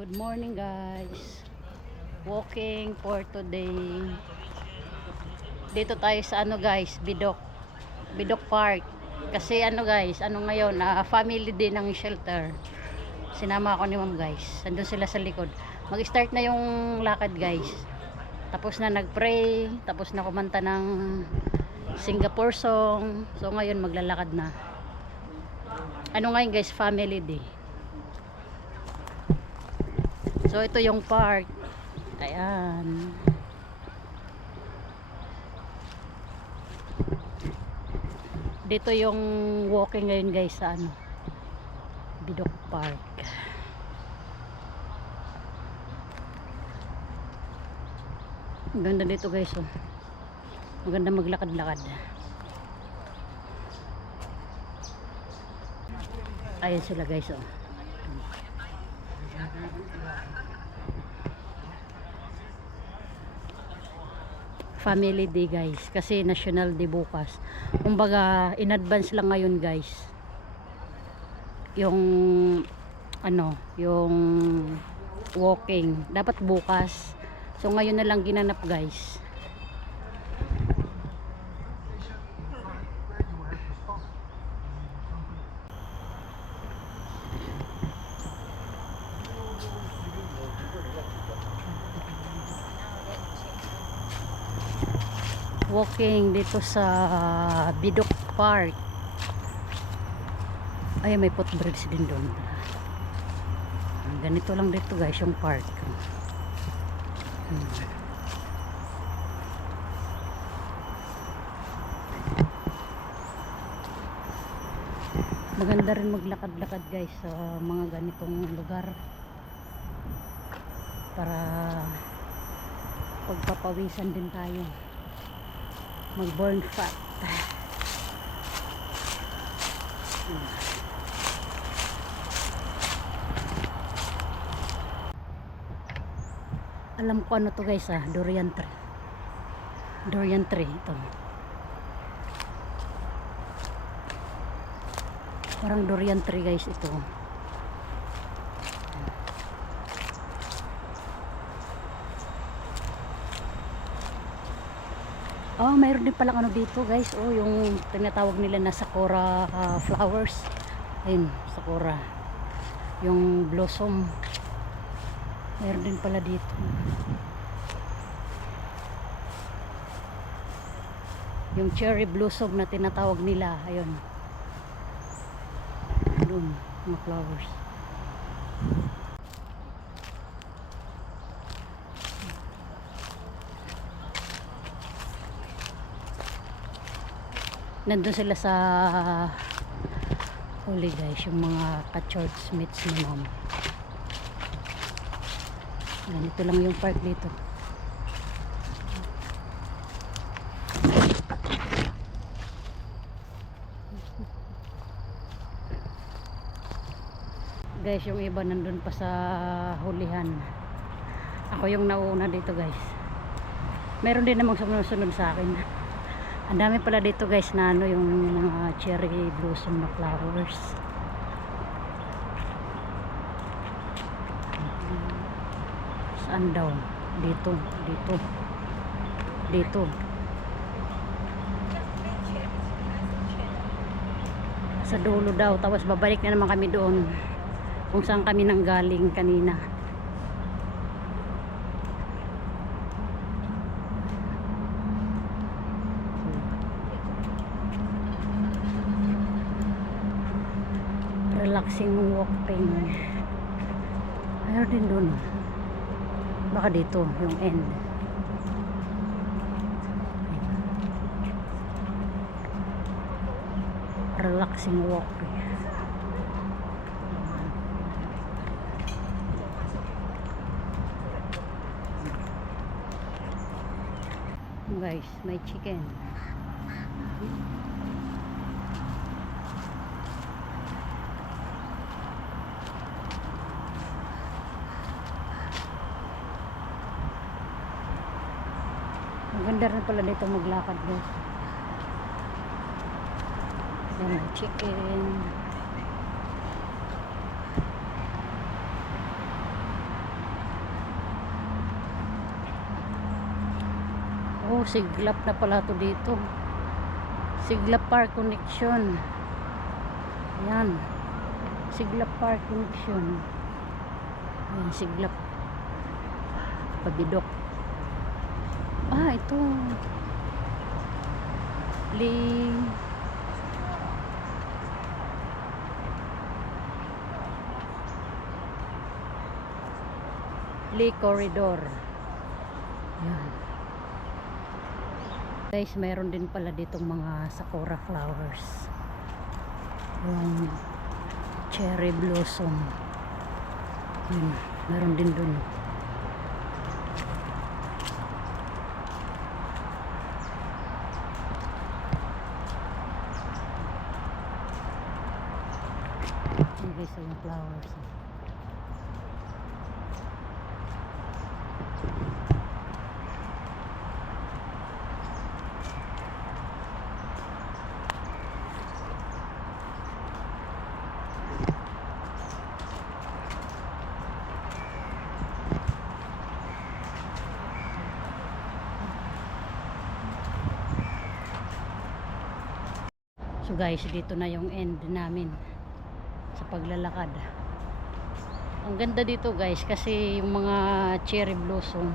Good morning guys. Walking for today. Dito tayo sa guys, Bidok Park. Kasi guys, ngayon, family din ng shelter. Sinama ako ni ma'am guys. Andun sila sa likod. Mag-start na yung lakad guys. Tapos na nag-pray, tapos na kumanta ng Singapore song. So ngayon maglalakad na. Ngayon guys, family day. So ito yung park. Ayan. Dito yung walking ngayon guys sa Bidok Park. Ang ganda dito guys oh. Maganda maglakad-lakad. Ayan sila guys oh. Family day guys kasi national day bukas. Kumbaga in advance lang ngayon guys yung yung walking dapat bukas, so ngayon na lang ginanap guys. Walking dito sa Bidok Park. Ay, may footbridge din doon. Ganito lang dito guys yung park. Maganda rin maglakad-lakad guys sa mga ganitong lugar para pagpapawisan din tayo, mag-burn fat. Alam ko to guys durian tree. Durian tree ito. Parang durian tree guys ito. Oh, mayroon din palang dito guys. Oh, yung tinatawag nila na sakura flowers. Ayun, sakura. Yung blossom. Mayroon din pala dito. Yung cherry blossom na tinatawag nila. Ayun. Doon, mga flowers. Nandun sila sa huli guys, yung mga ka-church mates ni mom. Ganito lang yung park dito. Guys, yung iba nandun pa sa hulihan. Ako yung nauna dito guys. Meron din namang sumunod sa akin. Ang dami pala dito guys na yung mga cherry blossom na flowers. Saan daw? Dito. Sa dulo daw. Tapos babalik na naman kami doon kung saan kami nanggaling kanina. Relaxing walking. Ayaw din doon. Baka dito yung end. Relaxing walking. Guys, may chicken. Maganda rin pala dito maglakad guys. Yan, chicken. Oh, Siglap na pala to dito. Siglap Park Connection. Yan. Siglap Park Connection. Ayan, Siglap. Pabidok. Ah, ito. Lee Corridor. Yan. Guys, mayroon din pala ditong mga sakura flowers. Yung cherry blossom. Yan. Meron din dun. Yan guys, yung flowers. So guys, dito na yung end namin sa paglalakad. Ang ganda dito guys kasi yung mga cherry blossom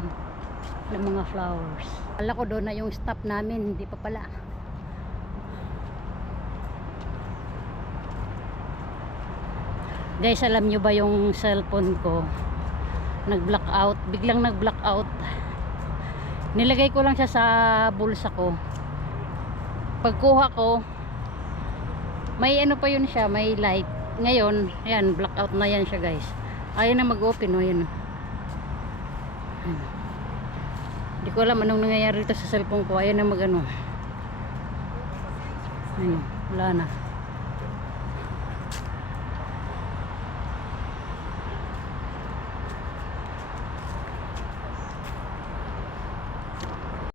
ng mga flowers. Akala ko doon na yung stop namin, hindi pa pala. Guys, alam nyo ba yung cellphone ko nag-blackout, biglang nag-blackout. Nilagay ko lang siya sa bulsa ko. Pagkuha ko, may ano pa yun siya, may light. Ngayon, ayan, blackout na yan siya guys. Ayaw na mag-open, o yan. Hindi ko alam anong nangyayari dito sa cellphone ko. Ayaw na mag-ano. Ayun, wala na.